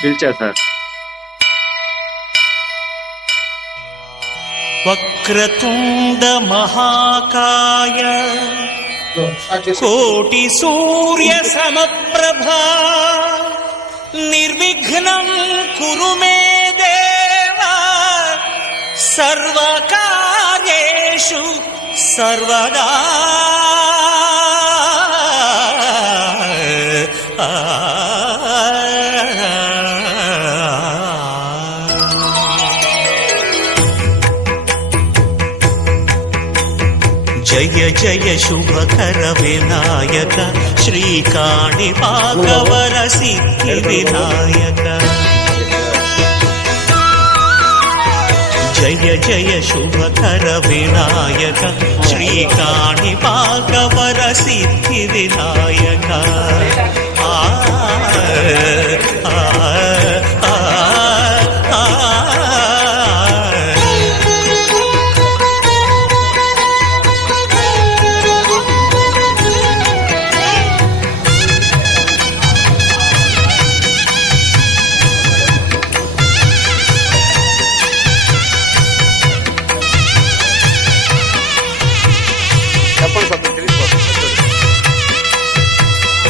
పిలిచా sir. Vakratunda మహాకాయ కోటి సూర్య సమప్రభా నిర్విఘ్నం కురు మే దేవ సర్వకార్యేషు సర్వదా. జయ జయ శుభకర వినాయక శ్రీకాణిపాకవర సిద్ధి వినాయక. జయ జయ శుభకర వినాయక శ్రీకాణిపాకవర సిద్ధి వినాయక.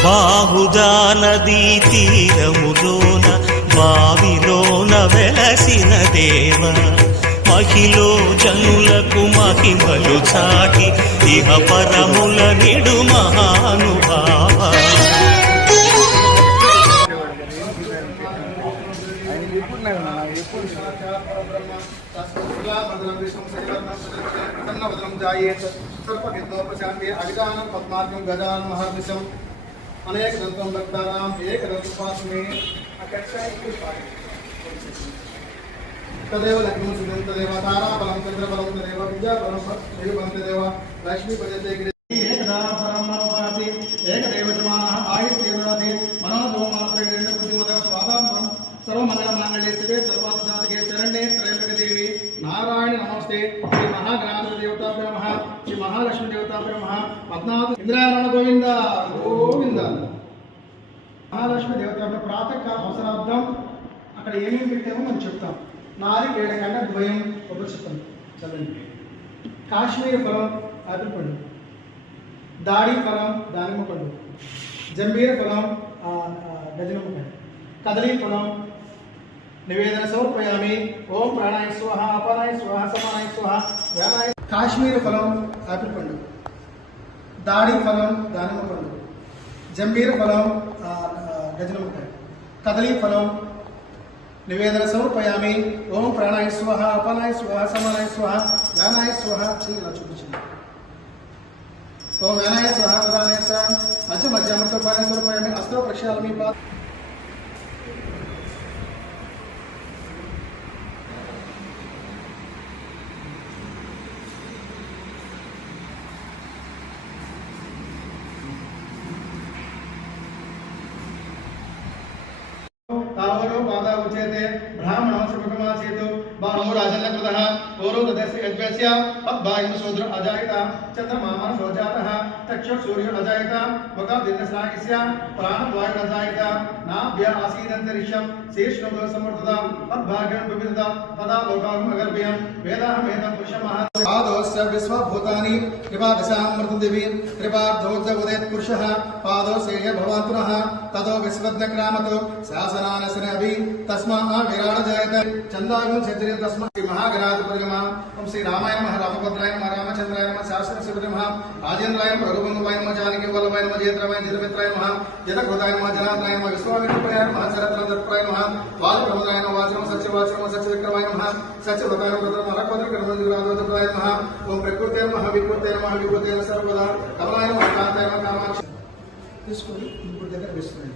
బాహుదా నదీ తీరములోన బావిలోన వెలసిన దేవ మహిలో జనులకు మహిమలు చాటి ఇహ పరముల నిడు మహానుభావ. अनेक दंतों दत्ताराम एक दंतोपासने तदेव लक्ष्मी सुदं तदेव तारा बलं चंद्र बलं तदेव विद्या बलं देव बलं तदेव लक्ष्मी पदते एक दारा परमनोपाति एक देव जमानः आयुर्देवनादि मनोदो मात्रेण बुद्धिमत स्वादाम सर्वमंगल मांगल्ये शिवे सर्वार्थसाधके शरण्ये त्र्यंबके देवी नारायण नमस्ते. श्री महागणाधिपति देवताभ्यो नमः. श्री महालक्ष्मी देवताभ्यो नमः. पद्मनाभ इंद्रायण गोविंद गोविंद. महालक्ष्मी देवताभ्यो प्रातःकाल అవసరార్థం అక్కడ ఏమేమి పెట్టామో మనం చెప్తాం. నారికేళకండ ద్వయం ఉపశతం చదవండి. కాశ్మీర ఫలం ఆపిల్ పండు, దాడి ఫలం దానిమ్మ పండు, జంబీర ఫలం గజనమ్మకాయ, కదలీ ఫలం నివేదన సమర్పయామి. ఓం ప్రాణాయ స్వాహ అపానాయ స్వాహ సమానాయ స్వాహ వ్యానాయ. కాశ్మీర ఫలం ఆపిల్ పండు, దాడి ఫలం దానిమ్మ పండు, జంబీర ఫలం గజనమ్మకాయ, కదలీ ఫలం నివేదన సమర్పయామి. ఓం ప్రాణాయ స్వాహ అపానాయ స్వాహ సమానాయ స్వాహ వ్యానాయ స్వాహ. ఇలా చూపించండి. ఓం వ్యానాయ స్వాహ ప్రధానాయ స్వాహ మధ్య మధ్య అమృతోపాయ సమర్పయామి. అస్త్ర ప్రక్షాళమి. तावरो पादा उच्यते ब्राह्मणः शुभकमासीत् बाहो राजन्नकृतः गौरव तदस्य यज्ञस्य पद्भागं शूद्र अजायत चन्द्रमा मनसो जातः चक्षुः सूर्यो अजायत मुखं दिनस्नागस्य प्राणं वायु अजायत नाभ्य आसीदन्तरिक्षं शीर्षं समर्थतां पद्भागं विविधता तदा लोकाम् अगर्भ्यं वेदाहमेतं पुरुषमः. पादोस्य विश्वभूतानि कृपादशामृतं देवी कृपार्धोज्जवदेत् पुरुषः पादोसेय भवान्तुनः ततो विश्वज्ञक्रामतो शासनानसनभि तस्मात् विराट जयत चंदागुण क्षेत्रीय तस्मात् महागणाधिपति नमः. ओम श्री रामाय नमः. रामभद्राय नमः. रामचंद्राय नमः. शास्त्र शिवाय नमः. राजेंद्राय नमः. रघुबंधुवाय नमः. जानकी वल्लभाय नमः. जयद्रथाय जितमित्राय नमः. जतकृताय नमः. जनार्दनाय नमः. विश्वामित्राय नमः. शरद्रथप्राय नमः. वाल्प्रभुताय नमः. वाचनम सत्यवाचनम सत्यविक्रमाय नमः. सत्यव्रताय नमः. कर्मजराधवप्राय नमः. ओम प्रकृते नमः. विकृते नमः. विकृते सर्वदा कमलाय नमः. कांताय नमः. कामाक्षी తీసుకొని ఇంకొక దగ్గర వేస్తున్నాను.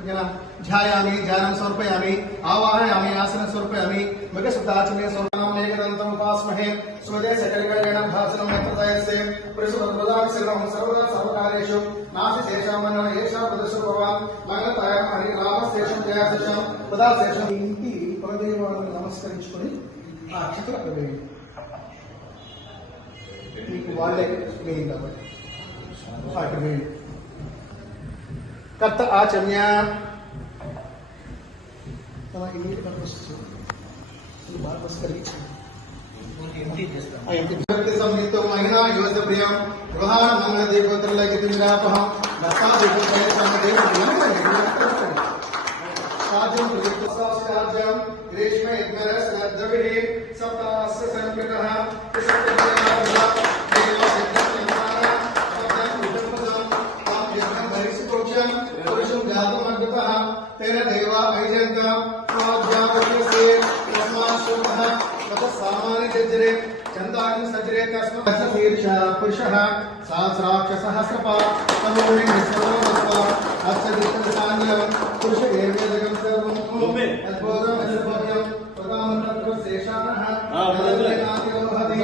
ఓకేనా? ధ్యాయామి ధ్యానం సమర్పయామి. ఆవాహయామి ఆసన సమర్పయామి. ముఖశుద్ధాచరణ సమర్పయామి. ఏకదంతం ఉపాస్మహే స్వదే సకలకరేణ భాసనం యత్రదయసే పురుషవద్వదాం శరణం సర్వదా సర్వకార్యేషు నాసి శేషామన్న ఏషా ప్రదర్శభవాన్ మంగళతాయ హరి రామశేషం జయాశేషం పదాశేషం. ఇంటి పరదేవాలను నమస్కరించుకొని ఆ అక్షతలు అక్కడ వేయండి. మీకు వాళ్ళే వేయండి కాబట్టి అక్కడ వేయండి. कर्ता आचम्य संयुक्तो महिला युवत प्रियम गृहाण मंगल देवोत्तरलगितिरापहं दत्ता देवोत्तरलगितिरापहं ग्रीष्म इद्मरस नद्दविः सप्तास्य संकृतः तेरे देवा ऐजंता स्वाध्यापकस्य तस्माशुभः सामान्य जजरे चंदाग्नि सजरे तस्मात् शीर्षा पुरुषः सहस्रपाः तमोनि निष्कलमस्वा अष्टदिक्कसान्यं पुरुष एवेदकं सर्वं अद्भुतं अद्भुतं प्रदामतत्व शेषानः नातिरोहति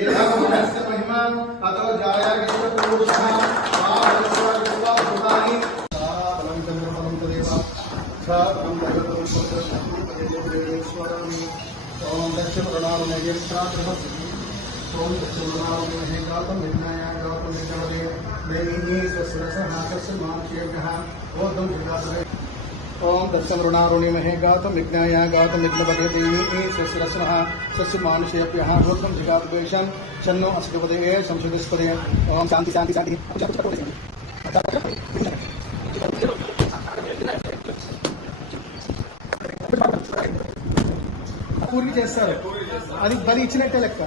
एवमस्य महिमा अतो जाया विश्वपुरुषः भूतानि साबलं चन्द्रबलं तदेव ओम दक्षिण प्रणामहे ओम दक्षिण प्रणामहे गौतम विज्ञाय गौतम विज्ञाने देवी स्वस्रसः तस्माच्यः गौतम विज्ञाने ओम दक्षिण प्रणामहे गौतम विज्ञाय गौतम विज्ञाने देवी स्वस्रसः तस्माच्यः गौतम जिगातवेशं शन्नो अस्पदे संशुद्धस्पदे ओम शांति शांति शांति పూర్తి చేస్తారు అది బలి ఇచ్చినట్టే లెక్క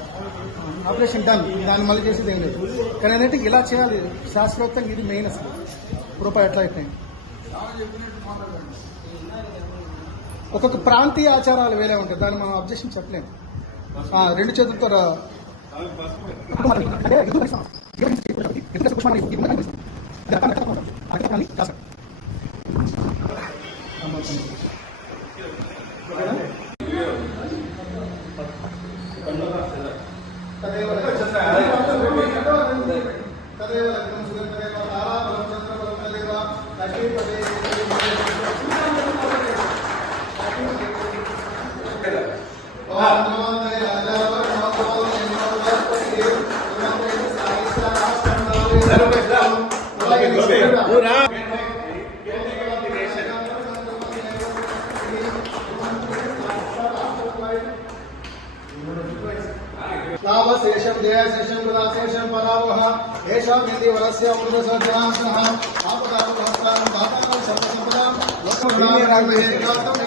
ఆపరేషన్ డన్ దాన్ని మళ్ళీ చేసేది ఏం లేదు కానీ ఏంటంటే ఇలా చేయాలి శాస్త్రోక్తంగా ఇది మెయిన్ అసలు రూపాయి ఎట్లా అయిపోయింది ఒక్కొక్క ప్రాంతీయ ఆచారాలు వేరే ఉంటాయి దాన్ని మనం అబ్జెక్షన్ చెప్పలేము రెండు చేతులతో तदेव लग्नं सुगन्धदेव ताराबलं चन्द्रबलं तदेव लक्ष्मीपदे लाभशेषं जयशेषं गुणाशेषं परावः येषां यदि वरस्य अमृतसज्जनांसः आपदापहस्तां दातारं सर्वसम्पदां लक्ष्मीराघवे गौतम